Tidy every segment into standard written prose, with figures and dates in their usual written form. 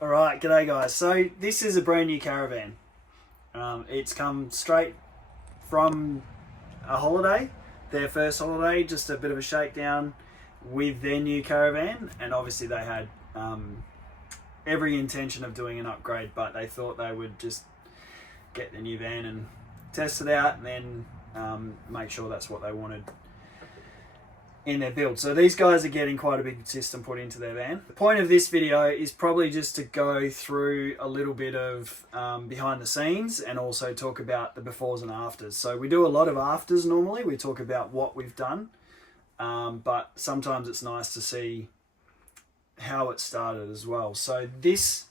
Alright, g'day guys. So this is a brand new Caravan. It's come straight from a holiday, their first holiday, just a bit of a shakedown with their new Caravan, and obviously they had every intention of doing an upgrade, but they thought they would just get the new van and test it out and then make sure that's what they wanted in their build. So these guys are getting quite a big system put into their van. The point of this video is probably just to go through a little bit of behind the scenes and also talk about the befores and afters. So we do a lot of afters normally. We talk about what we've done, but sometimes it's nice to see how it started as well. So this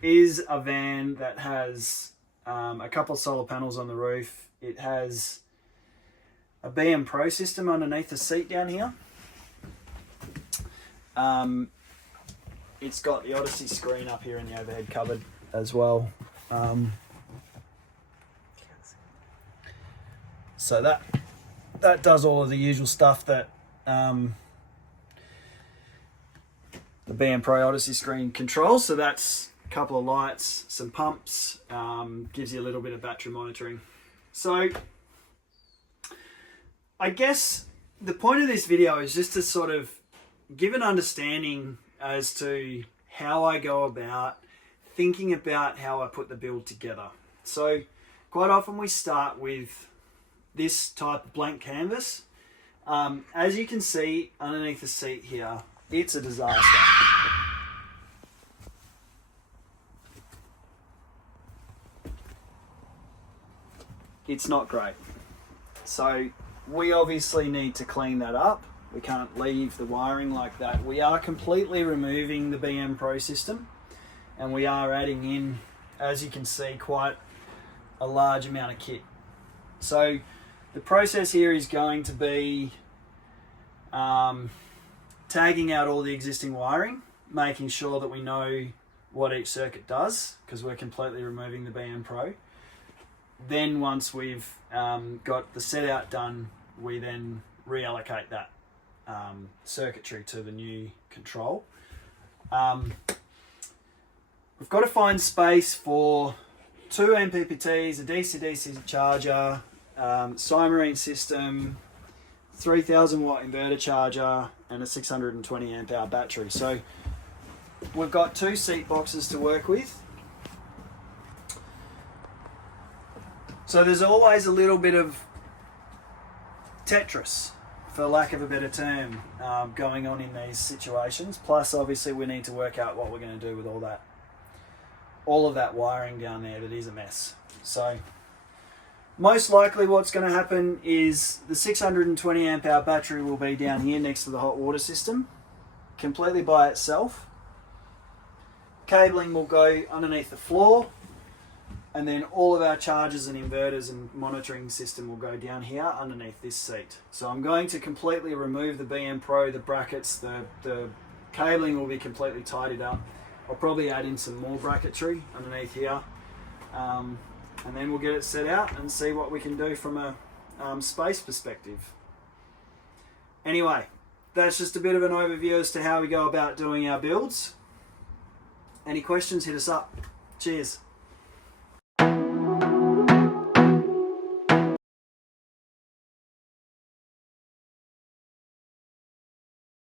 is a van that has a couple of solar panels on the roof. It has a BM Pro system underneath the seat down here. It's got the Odyssey screen up here in the overhead cupboard as well. So that does all of the usual stuff that the BM Pro Odyssey screen controls. So that's a couple of lights, some pumps, gives you a little bit of battery monitoring. So I guess the point of this video is just to sort of give an understanding as to how I go about thinking about how I put the build together. So quite often we start with this type of blank canvas. As you can see underneath the seat here, it's a disaster. It's not great. So we obviously need to clean that up. We can't leave the wiring like that. We are completely removing the BM Pro system, and we are adding in, as you can see, quite a large amount of kit. So the process here is going to be tagging out all the existing wiring, making sure that we know what each circuit does, because we're completely removing the BM Pro. Then once we've got the set out done, we then reallocate that circuitry to the new control. We've got to find space for 2 MPPTs, a DC-DC charger, Cymarine system, 3000 watt inverter charger, and a 620 amp hour battery. So we've got 2 seat boxes to work with. So there's always a little bit of Tetris, for lack of a better term, going on in these situations. Plus, obviously, we need to work out what we're going to do with all of that wiring down there that is a mess. So most likely what's going to happen is the 620 amp hour battery will be down here next to the hot water system, completely by itself. Cabling will go underneath the floor, and then all of our chargers and inverters and monitoring system will go down here underneath this seat. So I'm going to completely remove the BM Pro, the brackets, the cabling will be completely tidied up. I'll probably add in some more bracketry underneath here. And then we'll get it set out and see what we can do from a space perspective. Anyway, that's just a bit of an overview as to how we go about doing our builds. Any questions, hit us up. Cheers.